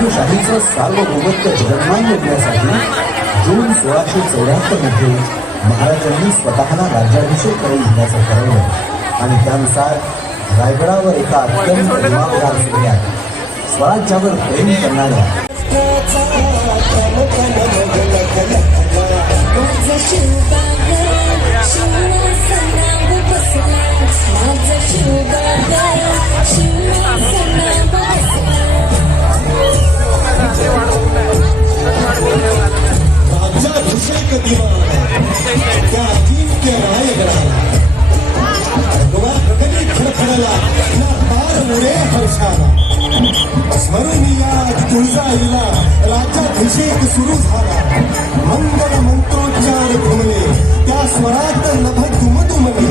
मराठीशाहीचं सार्वभौमत्व जन्मांनी देण्यासाठी जून 1674 मध्ये महाराजांनी स्वतःला राज्याभिषेक करून घेण्याचं ठरवलं आणि त्यानुसार रायगडावर एका अत्यंत इमानदार स्त्रियात स्वराज्यावर प्रेम करणाऱ्या राज्याभिषेक दिवा त्या अजिंक्य रायगडाला भगवा गगनी खडखडाला ना तार मुळे हर्षाला स्मरणीया तुळजाईला राज्याभिषेक सुरू झाला मंगल मंत्रोच्चार घुमले त्या स्वरात नभ दुमदुमले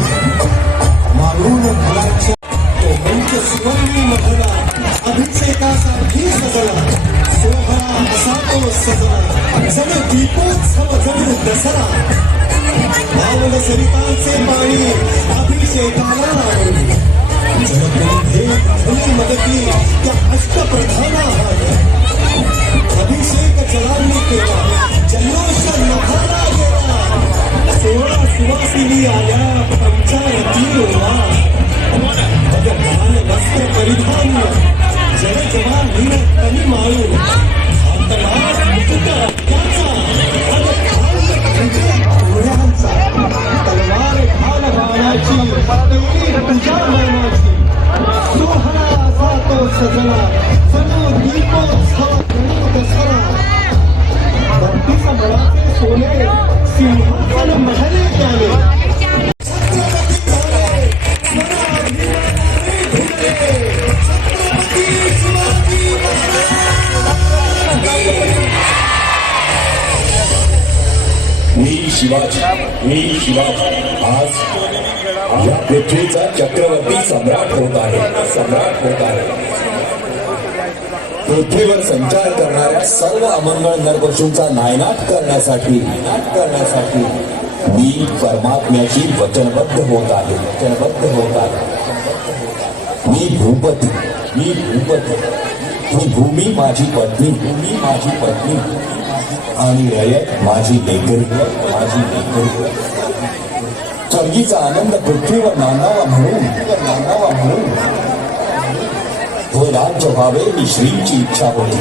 मागून फलाच्या तो मंच सुवर्णी मधला अभिषेकासाठी सजला सोहळा असा तो सजला जण दीपोत्सव जण दसरा पावन सरितांचे पाणी अभिषेकाला लावले जलकुंभे प्रथमी मदती त्या अष्टप्रधाना अभिषेक जलांनी केला जल्लोष नभाला गेला सोळा सुवासिनी आल्या पंचायती ओला भगवान वस्त्र परिधान जय जवानीर तनी माळू हातळात मुकुट त्याचा घोड्यांचा तलवार ढाल बाणाची तेरी पूजा मानाची सोहळा असा तो सजला सजो दीपोत्सव गणू दसरा 32 मळाचे सोने सिंहासन महले त्याले मी शिवाजी आज या पृथ्वीचा चक्रवर्ती सम्राट होत आहे पृथ्वीवर संचार करणाऱ्या सर्व अमंगळ नरपशूंचा नायनाट करण्यासाठी मी परमात्म्याशी वचनबद्ध होत आहे मी भूपती ही भूमी माझी पत्नी आणि रयत माझी लेकरी स्वर्गीचा आनंद पृथ्वीवर नांदावा म्हणून तो राज्य व्हावे ही श्रींची इच्छा होती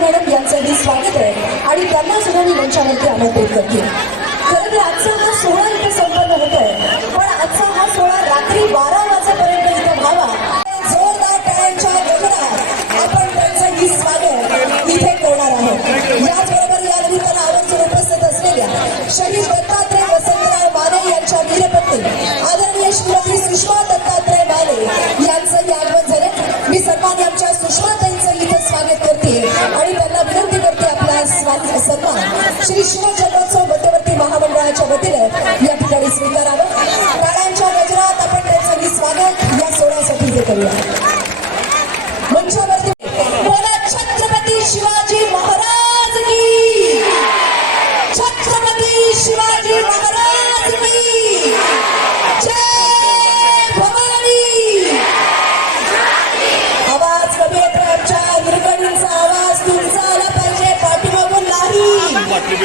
मॅडम यांचंही स्वागत आहे आणि त्यांना सुद्धा मी मंचावरती आमंत्रित करते. खरं तर आजचा हा सोहळा इथे संपन्न होत आहे, पण आजचा हा सोहळा रात्री 12 वाजेपर्यंत इथे व्हावा. जोरदार टाळ्यांच्या गजरात आपण त्यांचंही स्वागत इथे करणार आहोत. याचबरोबर या निमित्तानं आवर्जून उपस्थित असलेल्या शहीद दत्तात्रय वसंतराव माने यांच्या वीरपत्नी आदरणीय श्रीमती सुषमा दत्तात्रय माने यांचंही आगमन झालं. मी सन्मान्य आमच्या सुषमाताईंचं इथे स्वागत करते आणि त्यांना विनंती करते आपला सन्मान श्री शिवजन्मोत्सव मध्यवर्ती महामंडळाच्या वतीने या ठिकाणी स्वीकारावं. टाळ्यांच्या गजरात आपण त्यांचंही स्वागत या सोहळ्यासाठी हे करूया. मंचावरती बोला छत्रपती शिवाजी महाराज की, छत्रपती शिवाजी महाराज की जय भवानी. आवाज कमी येतो आमच्या निरकणींचा आवाज तुमचा आला पाहिजे, पाठीमागून नाही,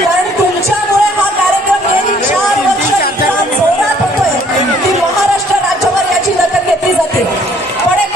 कारण तुमच्यामुळे हा कार्यक्रम गेली 4 वर्ष इतका जोरात होतोय की महाराष्ट्र राज्यभर याची दखल घेतली जाते. पण एक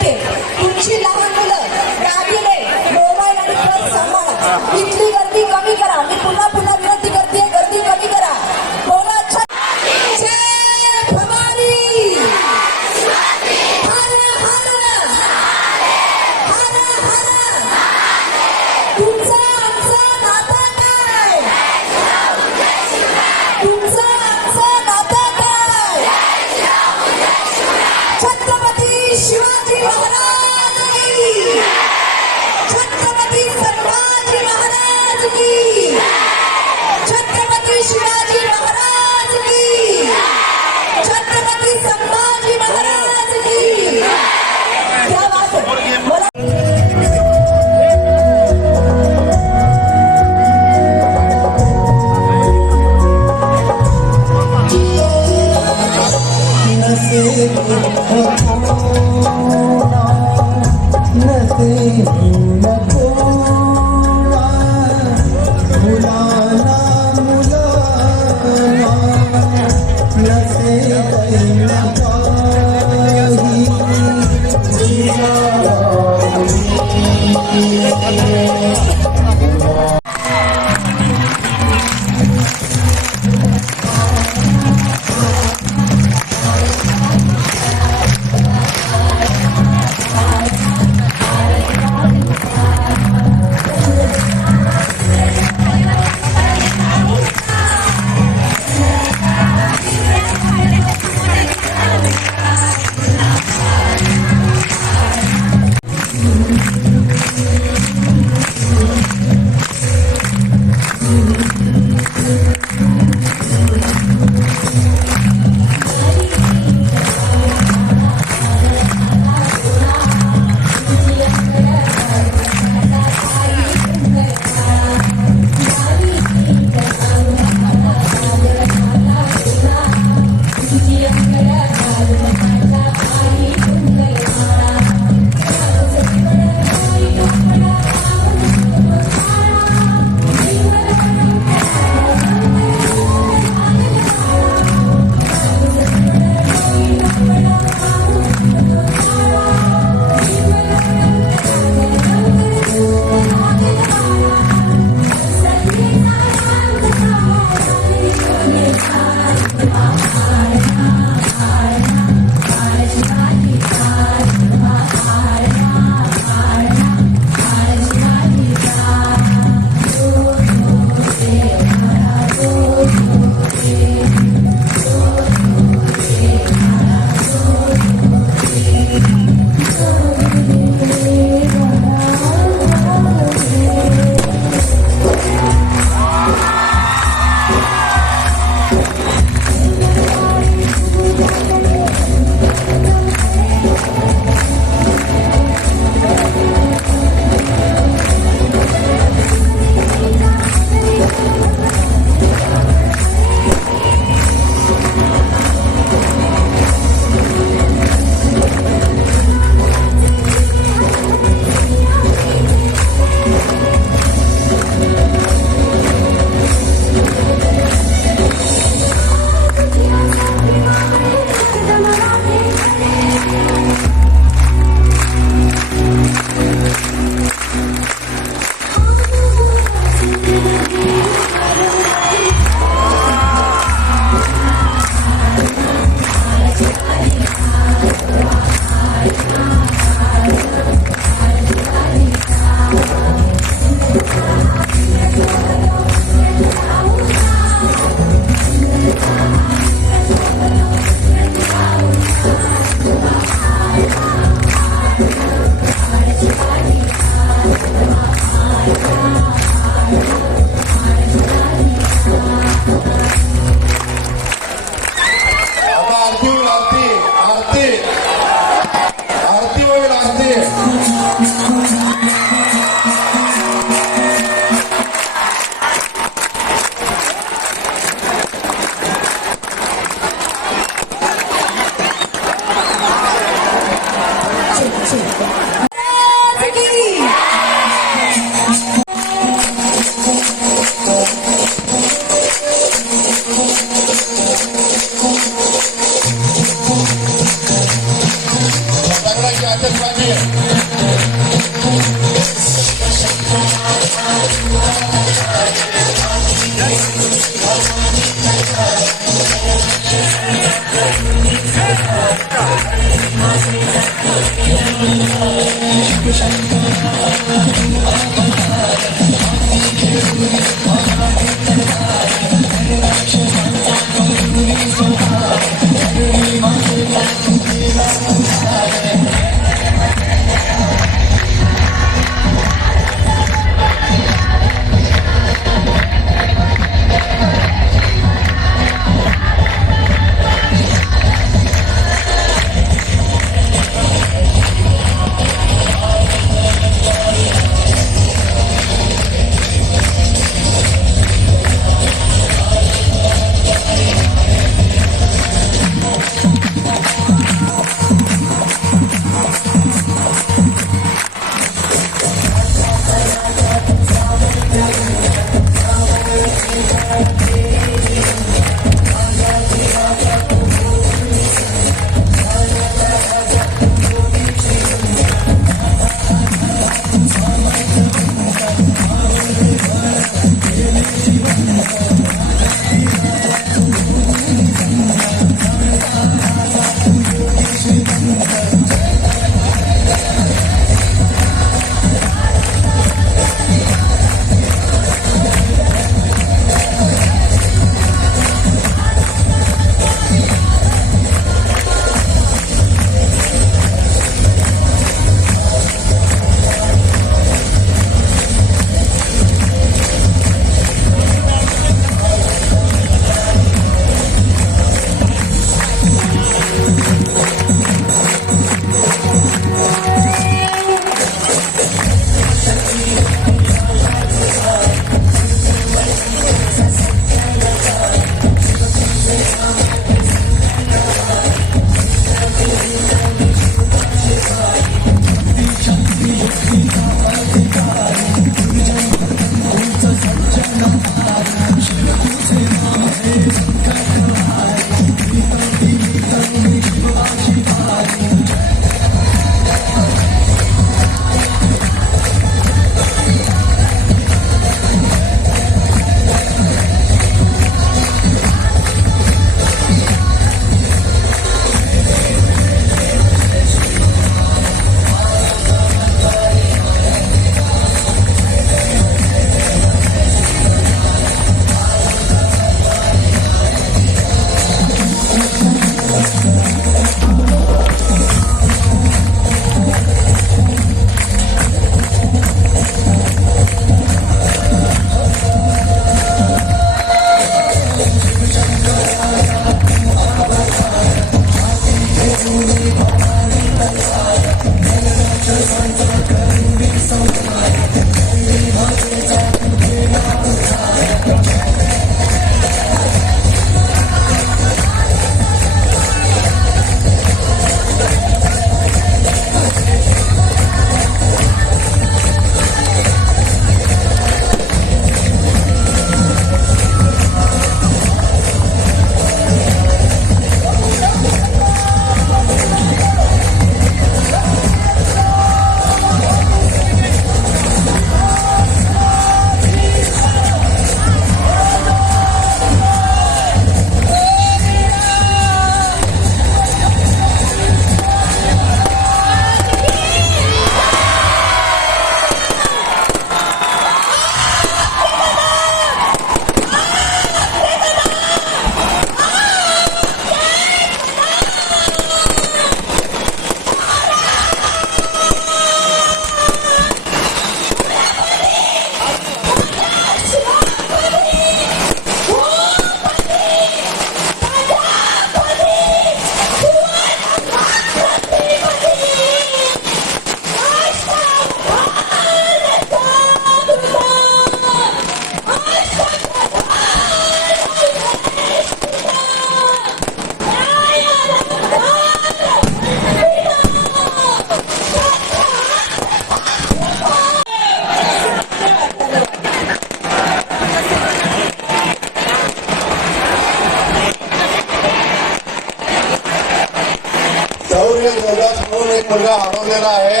मुलगा हरवलेला आहे.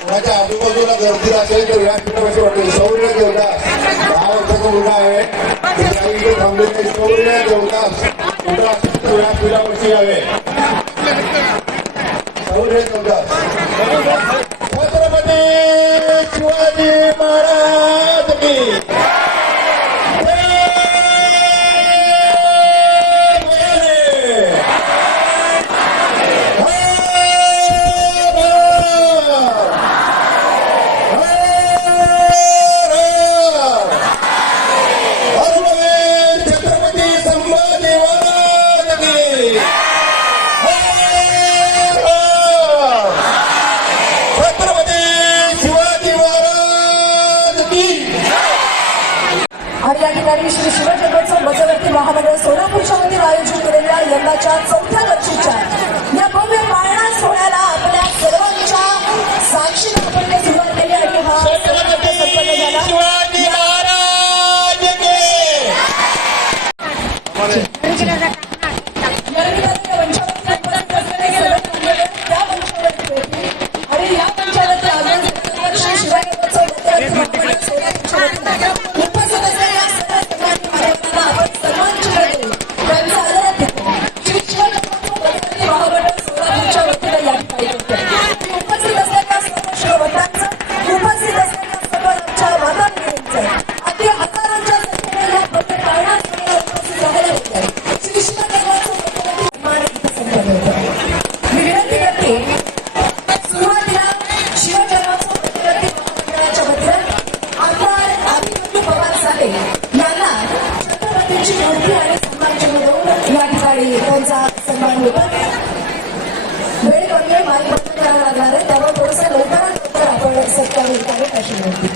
कोणाच्या आजूबाजूला गर्दी असेल तर या ठिकाणी असे वाटेल. शौर्य देवदास 10 वर्षाचा मुलगा आहे. त्याच्या इथे थांबलेले शौर्य देवदास कुठं असेल तर या पिढ्यावरती यावे. शौर्य देवदास. छत्रपती शिवाजी महाराज की आणि या ठिकाणी श्री शिवजन्मोत्सव मध्यवर्ती महामंडळ सोलापूरच्या वतीने आयोजित केलेल्या यंदाच्या 4थ्या वर्षीच्या या भव्य पाळणा सोहळ्याला आपल्या सर्वांच्या साक्षीने आपण सुरुवात केली आणि हा सर्वांचा संपन्न झाला. शिवाजी महाराज या ठिकाणी मंचावरती उपस्थित असलेले सर्व मान्यवर त्या मंचावरती होते आणि या मंचावरती आगमन झाल्यानंतर श्री शिवजन्मोत्सव मध्यवर्ती महामंडळ सोलापूरच्या वतीने उपस्थित असलेल्या सर्व सन्मानित मान्यवरांना आपण सन्मानचिन्ह देऊ. त्यांचा आदरात घेतो. श्री शिवजन्मोत्सव मध्यवर्ती महामंडळ सोलापूरच्या वतीने या ठिकाणी करतो. उपस्थित असलेल्या सर्व श्रीमंतांचं, उपस्थित असलेल्या सर्व आमच्या माता भगिनींचं, अगदी हजारोंच्या संख्येने या भव्य पाळणा सोहळ्याला उपस्थित राहिल्या होत्या. श्री शिवजन्मोत्सव मध्यवर्ती सन्मानित संपन्न होतं. मी विनंती करते, सुरुवातीला शिवजन्मोत्सव मध्यवर्ती महामंडळाच्या वतीने आमदार अभिमन्यू पवार साहेब यांना छत्रपतींची मूर्ती आणि सन्मानचिन्ह देऊन या ठिकाणी त्यांचा सन्मान होतो. वेळ कमी आहे, माईक बंद करावा लागणार आहे, त्यामुळे थोडंसं लवकरात लवकर आपण सत्कार करावे अशी विनंती.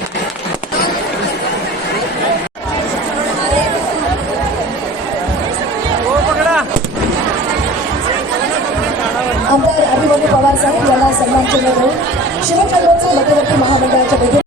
आमदार अभिमन्यू पवार साहेब यांना सन्मानचिन्ह देऊन शिवजन्मोत्सव मध्यवर्ती महामंडळाच्या